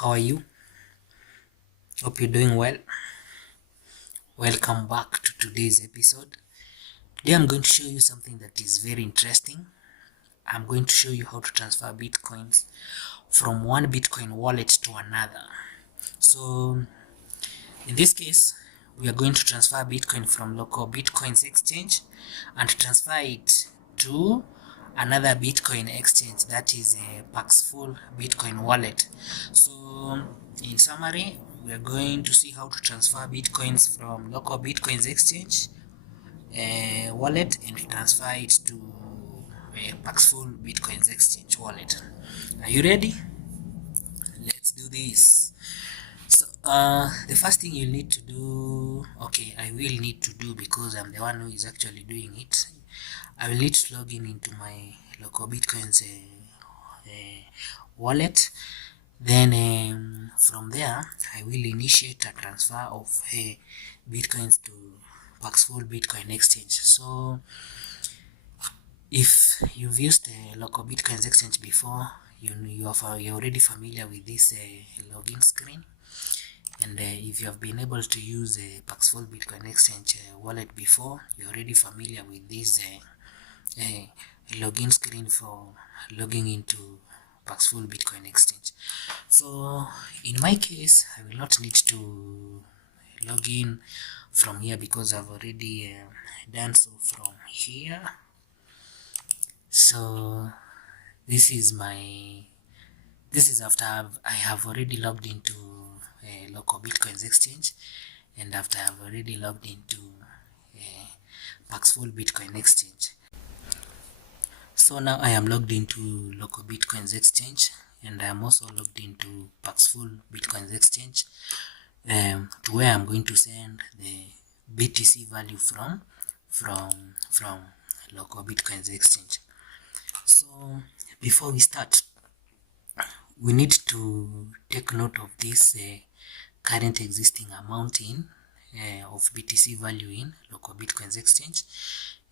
How are you? Hope you're doing well. Welcome back to today's episode. Today I'm going to show you something that is very interesting. I'm going to show you how to transfer bitcoins from one Bitcoin wallet to another. So in this case, we are going to transfer Bitcoin from Localbitcoins exchange and transfer it to another Bitcoin exchange, that is a Paxful Bitcoin wallet. So in summary, we are going to see how to transfer Bitcoins from Localbitcoins exchange wallet and transfer it to a Paxful Bitcoins exchange wallet. Are you ready? Let's do this. So the first thing you need to do, I will need to do, because I'm the one who is actually doing it, I will need to log in into my Localbitcoins wallet. Then from there I will initiate a transfer of bitcoins to Paxful Bitcoin exchange. So if you've used the Localbitcoins exchange before, you're already familiar with this login screen. And if you have been able to use a Paxful Bitcoin exchange wallet before, you're already familiar with this login screen for logging into Paxful Bitcoin exchange. So in my case, I will not need to log in from here because I've already done so from here. So this is after I have already logged into Localbitcoins exchange, and after I've already logged into Paxful Bitcoin exchange. So now I am logged into Localbitcoins exchange, and I am also logged into Paxful Bitcoins exchange, to where I'm going to send the BTC value from Localbitcoins exchange. So before we start, we need to take note of this current existing amount in of BTC value in Localbitcoins exchange,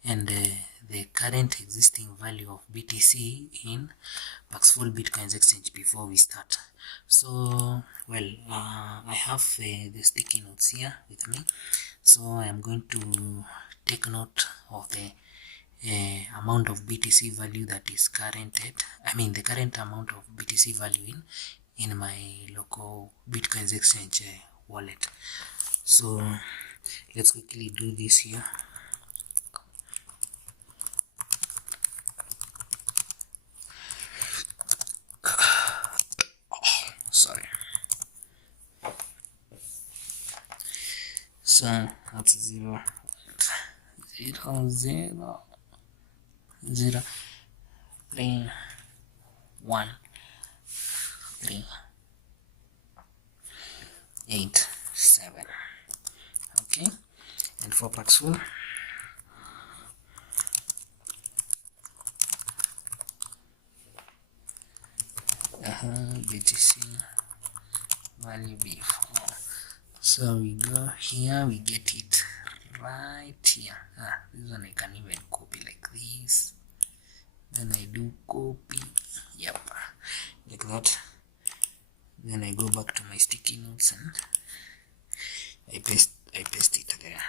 and the current existing value of BTC in Paxful Bitcoins exchange before we start. So I have the sticky notes here with me, so I am going to take note of the amount of BTC value that is the current amount of BTC value in my Localbitcoins exchange wallet. So let's quickly do this here. Sorry. So that's 0 0 0 0 3 1 3 8 7. Okay, and for Paxful, BTC value before. So we go here, we get it right here. This one I can even copy like this. Then I do copy, yep, like that. Then I go back to my sticky notes and I paste it there.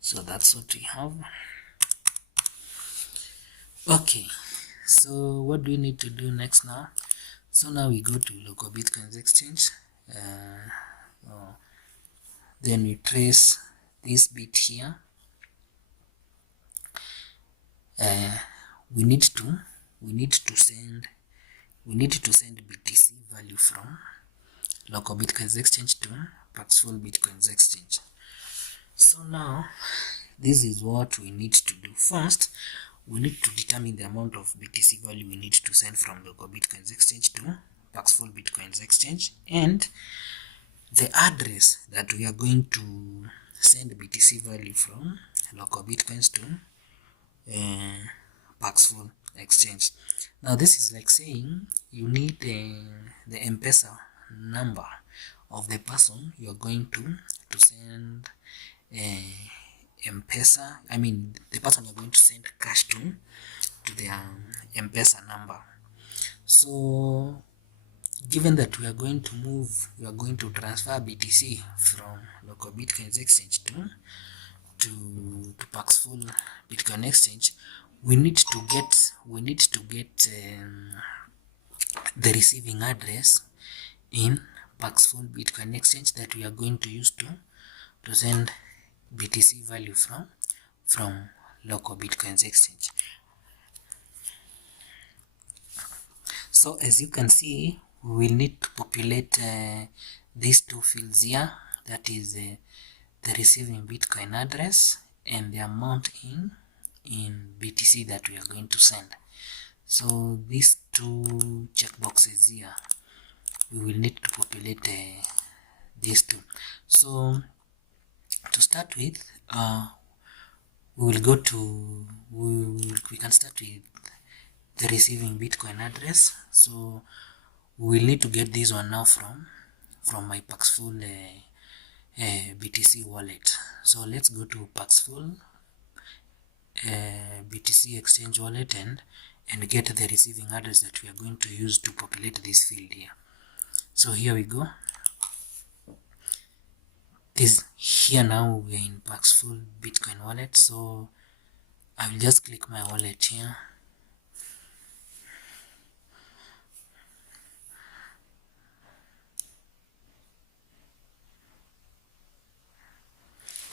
So that's what we have. Okay, so what do we need to do next now? So now we go to Localbitcoins exchange, then we trace this bit here. We need to send BTC value from Localbitcoins exchange to Paxful Bitcoins exchange. So now this is what we need to do. First, we need to determine the amount of BTC value we need to send from Localbitcoins exchange to Paxful Bitcoins exchange, and the address that we are going to send BTC value from Localbitcoins to Paxful exchange. Now this is like saying you need the M-Pesa number of the person you are going to send M-Pesa, the person you're going to send cash to their M-Pesa number. So given that we are going to transfer BTC from local Bitcoins exchange to Paxful Bitcoin exchange, we need to get the receiving address in Paxful Bitcoin exchange that we are going to use to send BTC value from local Bitcoins exchange. So as you can see, we will need to populate these two fields here, that is the receiving Bitcoin address and the amount in BTC that we are going to send. So these two checkboxes here, we will need to populate these two. So to start with, we will go to we can start with the receiving Bitcoin address. So we will need to get this one now from my Paxful BTC wallet. So let's go to Paxful BTC exchange wallet and get the receiving address that we are going to use to populate this field here. So here we go. Here now we are in Paxful Bitcoin wallet. So I will just click my wallet here.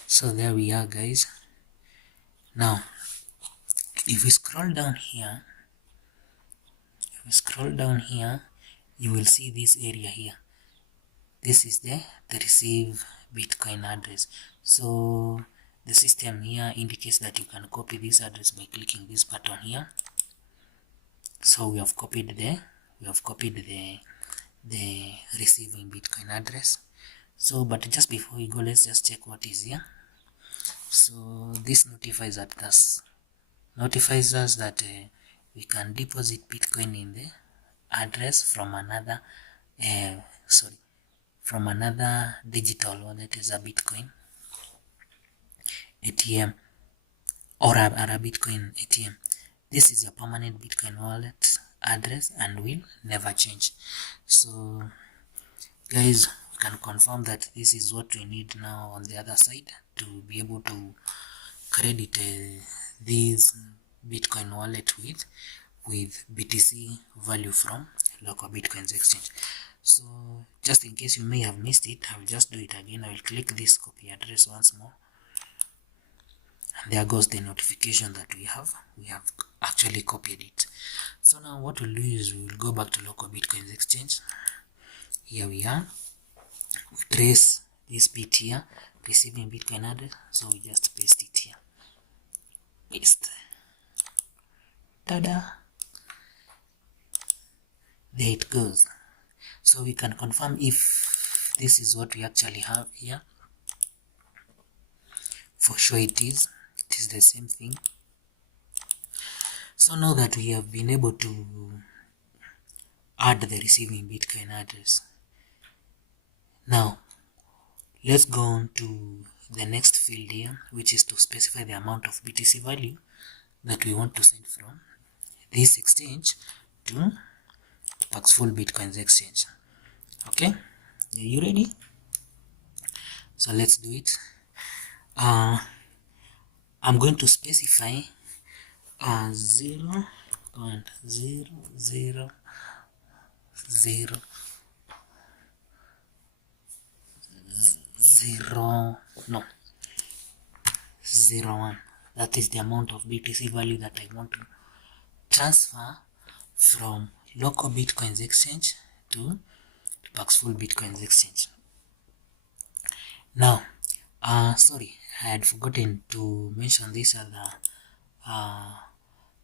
So there we are, guys. Now if we scroll down here, you will see this area here. This is the receive Bitcoin address. So the system here indicates that you can copy this address by clicking this button here. So we have copied the receiving Bitcoin address. So but just before we go, let's just check what is here. So this notifies us that we can deposit Bitcoin in the address from another digital wallet, is a Bitcoin ATM or a Bitcoin ATM. This is your permanent Bitcoin wallet address and will never change. So guys, we can confirm that this is what we need now on the other side to be able to credit this Bitcoin wallet with BTC value from local Bitcoins exchange. So just in case you may have missed it, I will just do it again. I will click this copy address once more, and there goes the notification that we have actually copied it. So now what we'll do is we will go back to local Bitcoins exchange. Here we are. We trace this bit here, receiving Bitcoin address, so we just paste it here. Paste. Tada! There it goes. So we can confirm if this is what we actually have here. For sure it is the same thing. So now that we have been able to add the receiving Bitcoin address, now let's go on to the next field here, which is to specify the amount of BTC value that we want to send from this exchange to Paxful Bitcoins exchange. Okay, are you ready? So let's do it. I'm going to specify 0.000 0.01. That is the amount of BTC value that I want to transfer from local Bitcoins exchange to Paxful Bitcoins exchange. Now, sorry, I had forgotten to mention this other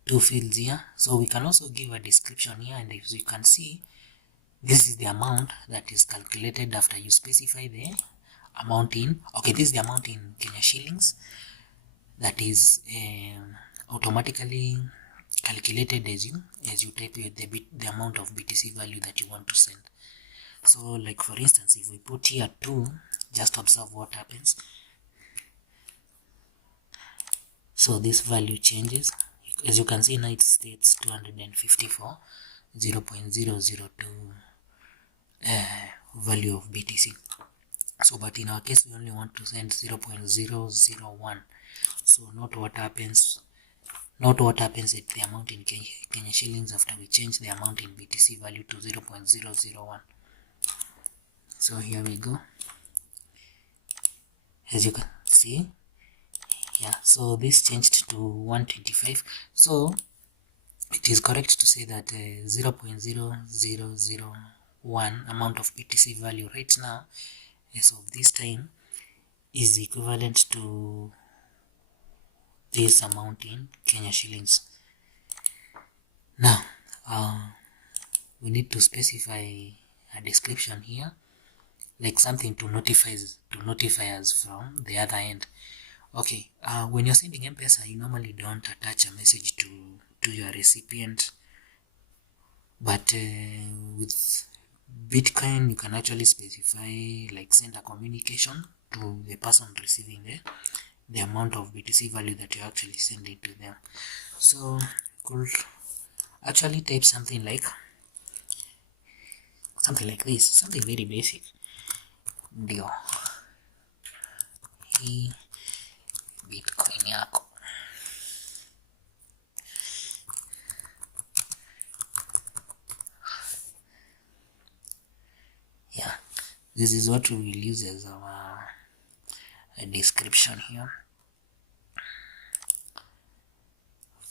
two fields here. So we can also give a description here, and as you can see, this is the amount that is calculated after you specify the amount in, okay, this is the amount in Kenya shillings that is automatically calculated as you type the amount of BTC value that you want to send. So like for instance, if we put here 2, just observe what happens. So this value changes. As you can see now, it states 254 0.002 value of BTC. So but in our case we only want to send 0.001. so not what happens at the amount in Kenya shillings after we change the amount in BTC value to 0.001. So here we go. As you can see, yeah, so this changed to 125. So it is correct to say that 0.0001 amount of BTC value right now as of this time is equivalent to this amount in Kenya shillings. Now we need to specify a description here, like something to notify us from the other end. Okay, when you're sending M-Pesa, you normally don't attach a message to your recipient, but with Bitcoin you can actually specify, like send a communication to the person receiving the amount of BTC value that you're actually sending to them. So could actually type something like this, something very basic. Ndio hii Bitcoin yako. Yeah, this is what we will use as our description here.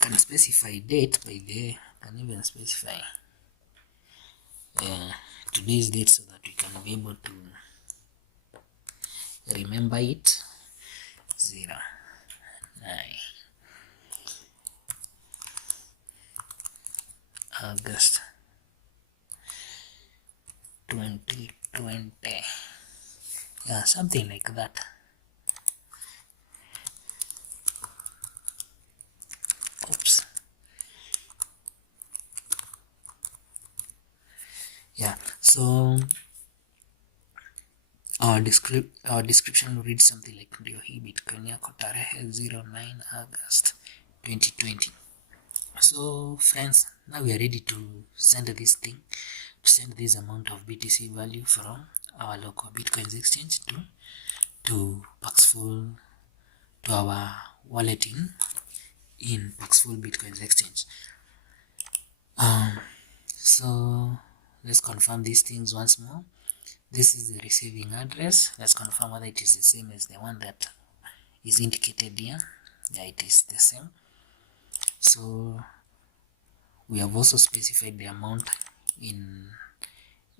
Can specify date, by the way, can even specify today's date so that we can be able to remember it. 09 August 2020. Yeah, something like that. Oops. Yeah, so our description reads something like ndio hii Bitcoin yako tarehe 09 August 2020. So friends, now we are ready to send this amount of BTC value from our local Bitcoins exchange to Paxful, to our wallet in Paxful Bitcoins exchange. So let's confirm these things once more. This is the receiving address. Let's confirm whether it is the same as the one that is indicated here. Yeah, it is the same. So we have also specified the amount in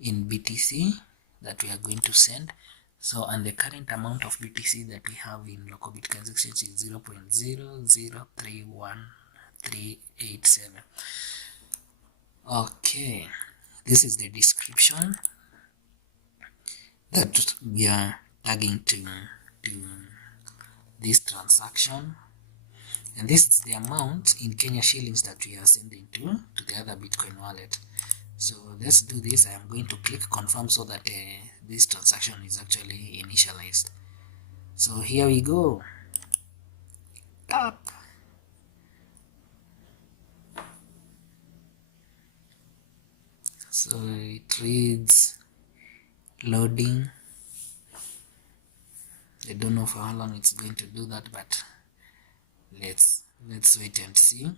BTC that we are going to send. So, and the current amount of BTC that we have in local Bitcoins exchange is 0.0031387. Okay, this is the description that we are tagging to this transaction, and this is the amount in Kenya shillings that we are sending to the other Bitcoin wallet. So let's do this. I am going to click confirm so that this transaction is actually initialized. So here we go. Tap. So it reads loading. I don't know for how long it's going to do that, but let's wait and see.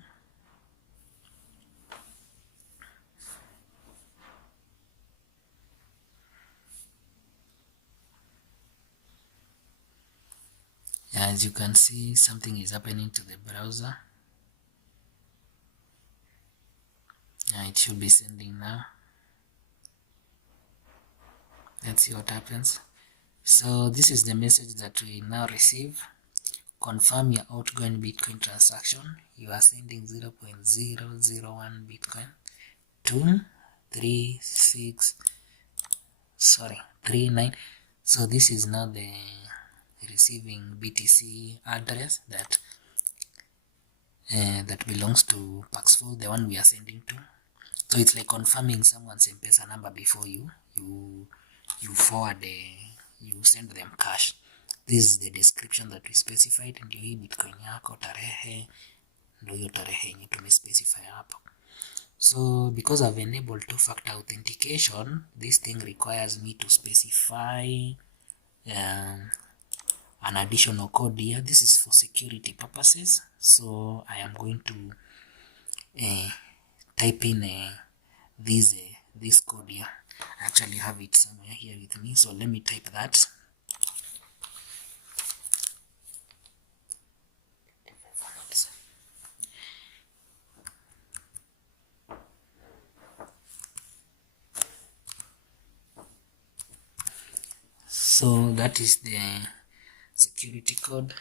As you can see, something is happening to the browser. It should be sending now. Let's see what happens. So this is the message that we now receive. Confirm your outgoing Bitcoin transaction. You are sending 0.001 Bitcoin to 39. So this is now the receiving BTC address that belongs to Paxful, the one we are sending to. So it's like confirming someone's M-Pesa number before you forward you send them cash. This is the description that we specified. Ndio hii Bitcoin yako tarehe, ndio hiyo tarehe yenye tumespecify hapo. So because I've enabled two-factor authentication, this thing requires me to specify an additional code here. This is for security purposes, so I am going to type in this code here. I actually have it somewhere here with me, so let me type that. So that is the security code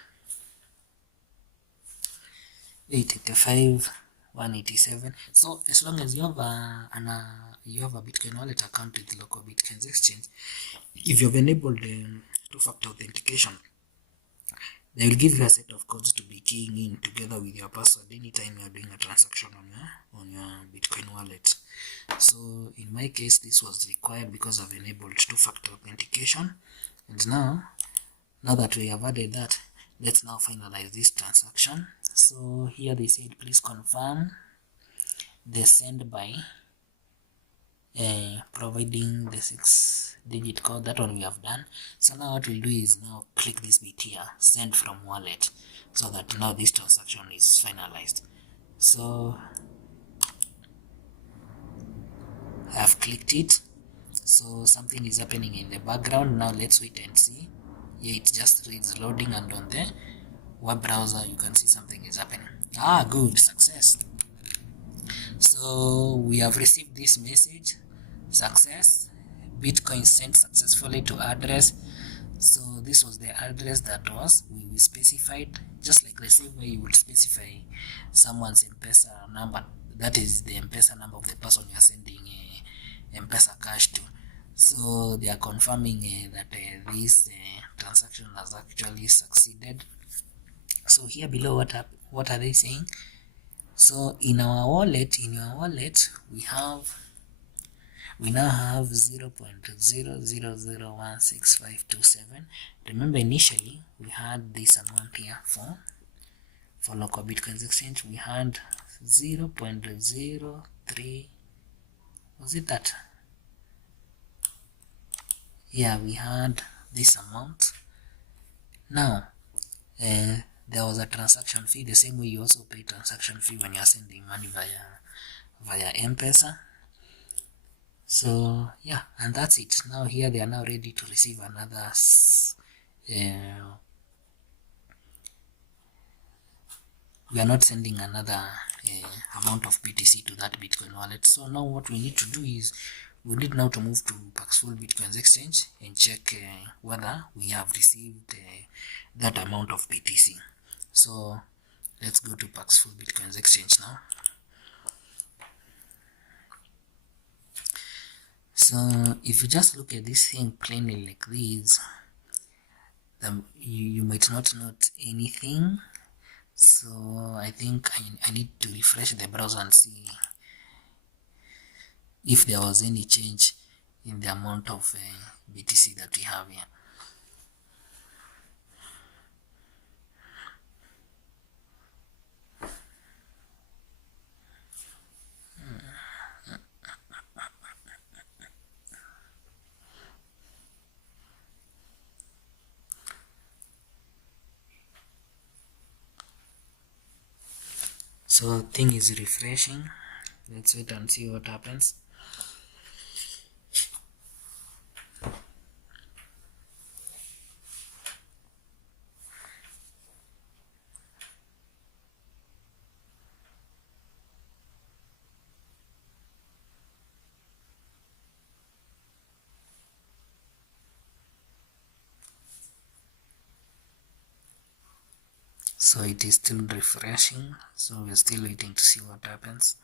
885.187. So as long as you have a Bitcoin wallet account with Localbitcoins exchange, if you've enabled two-factor authentication, they will give you a set of codes to be keying in together with your password anytime you are doing a transaction on your Bitcoin wallet. So in my case, this was required because I've enabled two-factor authentication. And now that we have added that, let's now finalize this transaction. So here they said, please confirm the send by providing the 6-digit code. That one we have done. So now what we'll do is now click this bit here, send from wallet, so that now this transaction is finalized. So I have clicked it. So something is happening in the background. Now let's wait and see. Yeah, it just reads loading, and on the web browser you can see something is happening. Good, success. So we have received this message, success, Bitcoin sent successfully to address. So this was the address that was we specified, just like the same way you would specify someone's M-Pesa number. That is the M-Pesa number of the person you are sending M-Pesa cash to. So they are confirming that this transaction has actually succeeded. So here below, what are they saying? So in our wallet, we now have 0.00016527. Remember, initially we had this amount here for local Bitcoins exchange. We had 0.03. Was it that? Yeah, we had this amount. Now there was a transaction fee, the same way you also pay transaction fee when you are sending money via M-Pesa. So yeah, and that's it. Now here they are now ready to receive another we are not sending another amount of BTC to that Bitcoin wallet. So now what we need to do is we need now to move to Paxful Bitcoins exchange and check whether we have received that amount of BTC. So let's go to Paxful Bitcoins exchange now. So if you just look at this thing plainly like this, you might not note anything. So I think I need to refresh the browser and see if there was any change in the amount of BTC that we have here. So thing is refreshing. Let's wait and see what happens. So it is still refreshing, so we're still waiting to see what happens.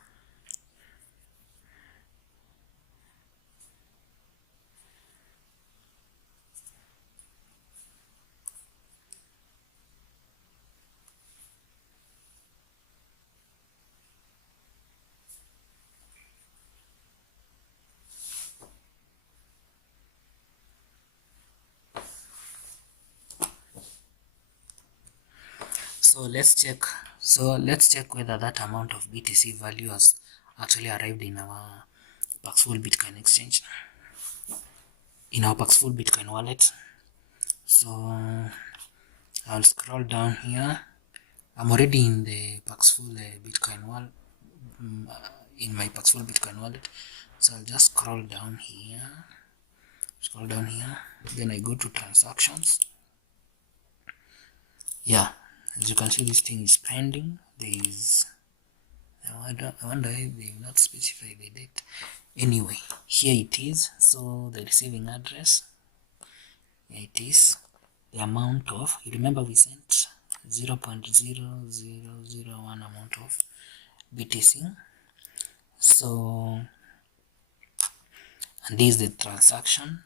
So let's check whether that amount of BTC value has actually arrived in our Paxful Bitcoin exchange, in our Paxful Bitcoin wallet. So I'll scroll down here. I'm already in the Paxful Bitcoin wallet, in my Paxful Bitcoin wallet. So I'll just scroll down here, then I go to transactions. Yeah, as you can see, this thing is pending. There is, I wonder why they will not specify the date. Anyway, here it is. So the receiving address, here it is. The amount of, you remember we sent 0.0001 amount of BTC. So, and this is the transaction.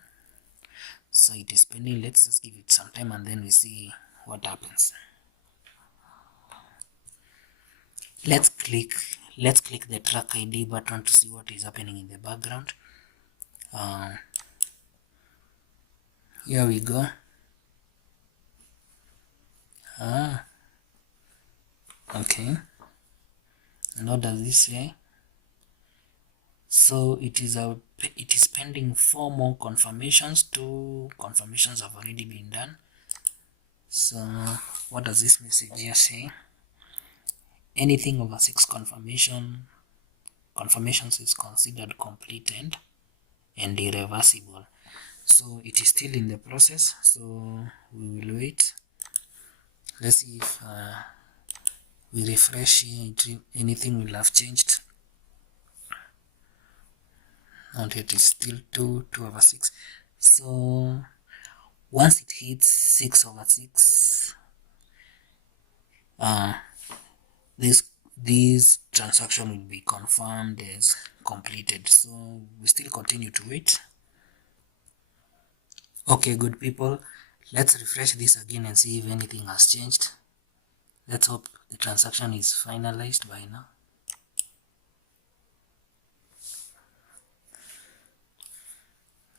So it is pending. Let's just give it some time and then we see what happens. Let's click the track ID button to see what is happening in the background. Here we go. Okay, and what does this say? So it is pending 4 more confirmations. 2 confirmations have already been done. So what does this message here say? Anything over 6 confirmations is considered completed and irreversible. So it is still in the process, so we will wait. Let's see if we refresh here, anything will have changed. And it is still 2 over 6. So once it hits 6 over 6, this transaction will be confirmed as completed. So we still continue to wait. Okay, good people, let's refresh this again and see if anything has changed. Let's hope the transaction is finalized by now.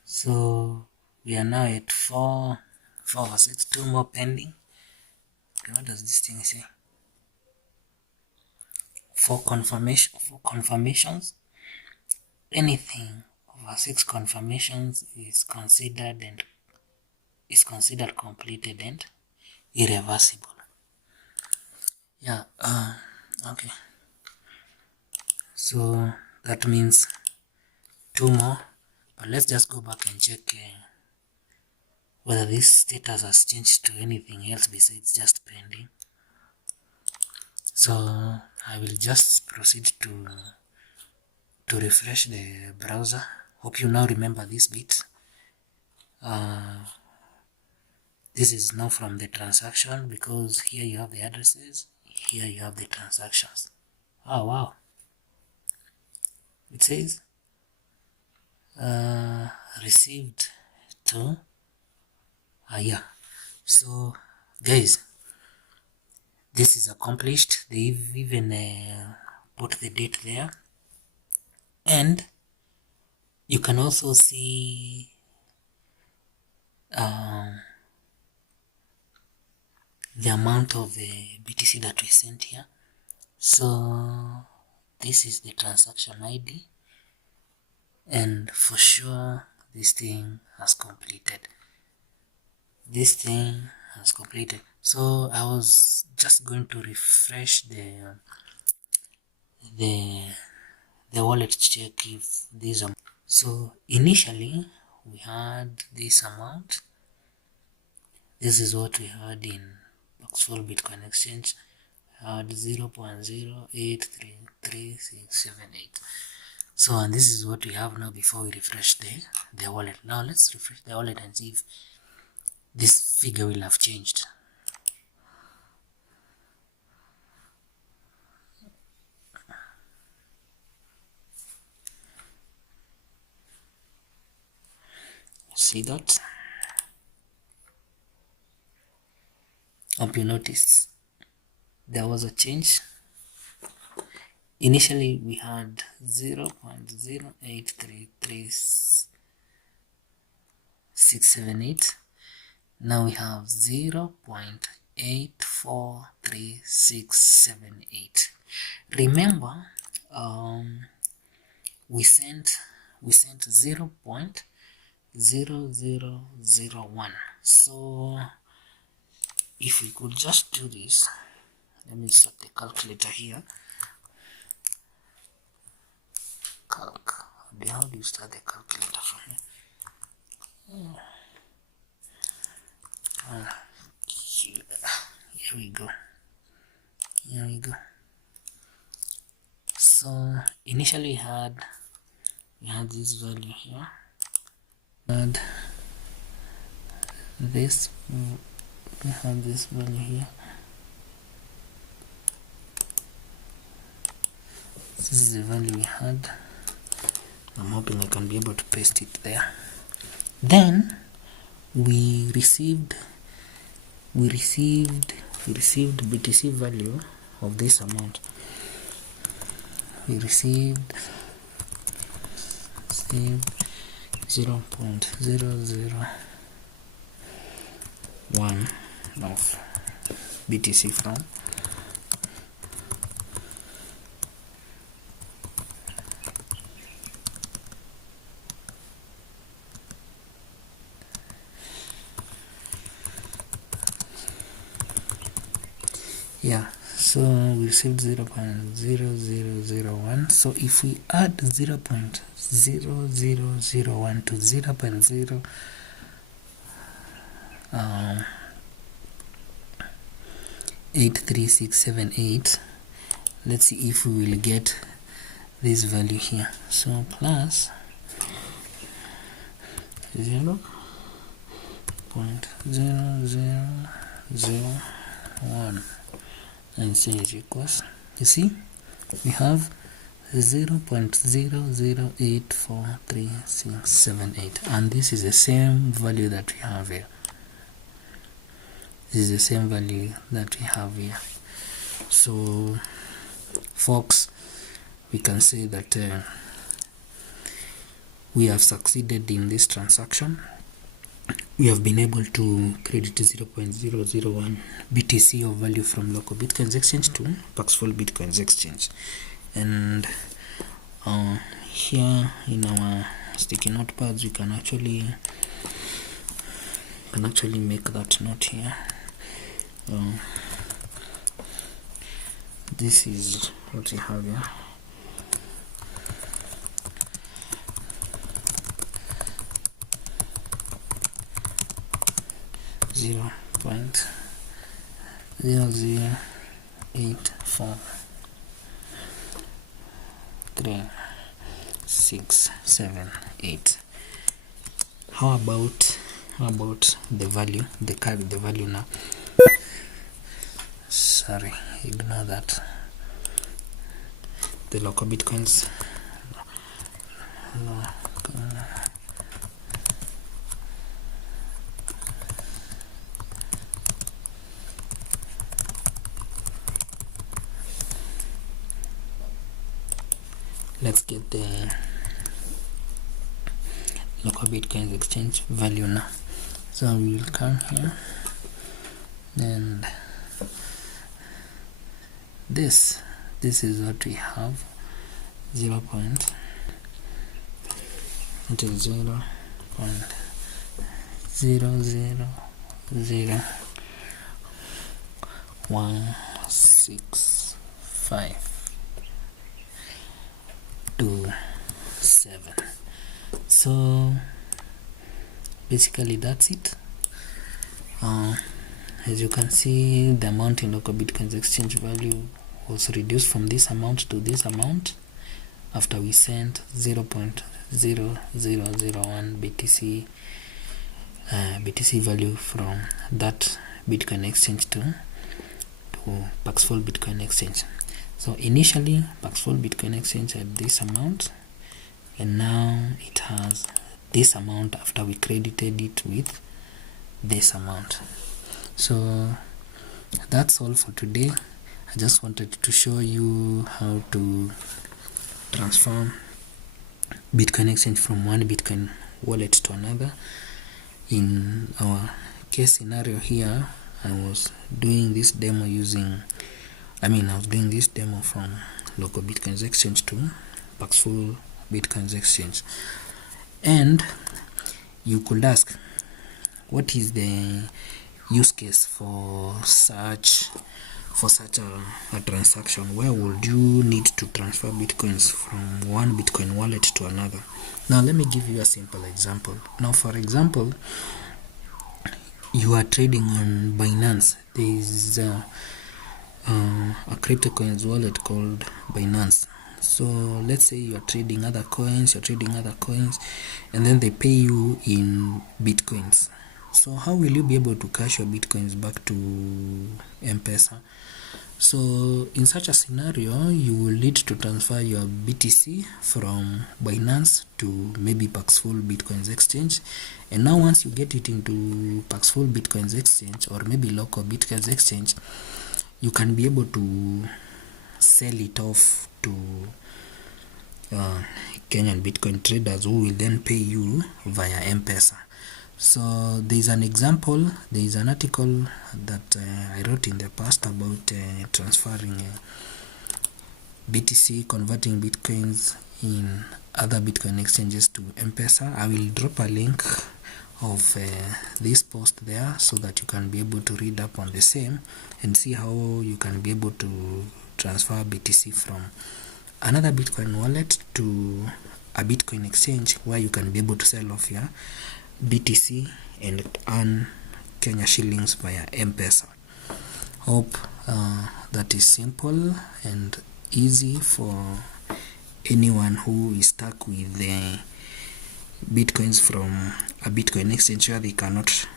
So we are now at 4 over 6, 2 more pending. Okay, what does this thing say? 4 confirmations. Anything over 6 confirmations is considered completed and irreversible. Yeah. Okay. So that means 2 more. But let's just go back and check whether this status has changed to anything else besides just pending. So I will just proceed to refresh the browser. Hope you now remember this bit. This is now from the transaction, because here you have the addresses, here you have the transactions. Oh wow, it says received to yeah. So guys, this is accomplished. They've even put the date there, and you can also see the amount of BTC that we sent here. So this is the transaction ID, and for sure this thing has completed. So I was just going to refresh the wallet to check if these are. So initially we had this amount. This is what we had in Paxful Bitcoin Exchange. We had 0.08333678. So, and this is what we have now before we refresh the wallet. Now let's refresh the wallet and see if this figure will have changed. See that? Hope you noticed there was a change. Initially we had 0.08333678. Now we have 0.843678. Remember, we sent 0.0001. so if we could just do this, let me start the calculator here. How do you start the calculator from here? Here we go. So initially we had this value here, and we have this value here. This is the value we had. I'm hoping I can be able to paste it there. Then we received BTC value of this amount. We received 0.001 of BTC from so we received 0.0001. so if we add 0.0001 to 0.83678, let's see if we will get this value here. So plus 0.0001 and say it equals, you see, we have 0.00843678, and this is the same value that we have here. So folks, we can say that we have succeeded in this transaction. We have been able to credit 0.001 BTC of value from Localbitcoins exchange to Paxful Bitcoins exchange. And here in our sticky notepads, we can actually make that note here. This is what we have here. Zero point 0.0843678. How about the value, the value now? Sorry, ignore that. The Localbitcoins. Let's get the Localbitcoins exchange value now. So we will come here, and this is what we have. 0.00016527. So basically that's it. As you can see, the amount in Localbitcoins exchange value was reduced from this amount to this amount after we sent 0.0001 BTC value from that Bitcoin exchange to Paxful Bitcoin exchange. So initially Paxful Bitcoin exchange had this amount, and now it has this amount after we credited it with this amount. So that's all for today. I just wanted to show you how to transform Bitcoin exchange from one Bitcoin wallet to another. In our case scenario here, I was doing this demo from Localbitcoins exchange to Paxful Bitcoins exchange. And you could ask, what is the use case for such a transaction? Where would you need to transfer bitcoins from one Bitcoin wallet to another? Now let me give you a simple example. Now for example, you are trading on Binance. There is a crypto coins wallet called Binance. So let's say you're trading other coins, and then they pay you in bitcoins. So how will you be able to cash your bitcoins back to M-Pesa? So in such a scenario, you will need to transfer your BTC from Binance to maybe Paxful Bitcoins exchange. And now once you get it into Paxful Bitcoins exchange or maybe Localbitcoins exchange, you can be able to sell it off to Kenyan Bitcoin traders, who will then pay you via M-Pesa. So there is an article that I wrote in the past about transferring BTC, converting bitcoins in other Bitcoin exchanges to M-Pesa. I will drop a link of this post there so that you can be able to read up on the same and see how you can be able to transfer BTC from another Bitcoin wallet to a Bitcoin exchange, where you can be able to sell off your BTC and earn Kenya shillings via M-Pesa. Hope that is simple and easy for anyone who is stuck with the bitcoins from a Bitcoin exchange where they cannot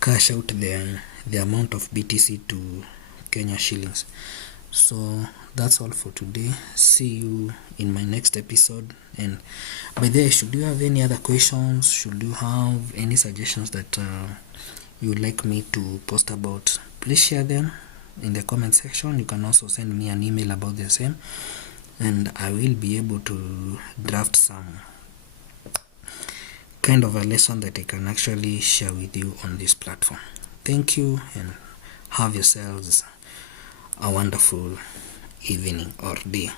cash out the amount of BTC to Kenya shillings. So that's all for today. See you in my next episode. And by the way, should you have any other questions, should you have any suggestions that you would like me to post about, please share them in the comment section. You can also send me an email about the same, and I will be able to draft some kind of a lesson that I can actually share with you on this platform. Thank you, and have yourselves a wonderful evening or day.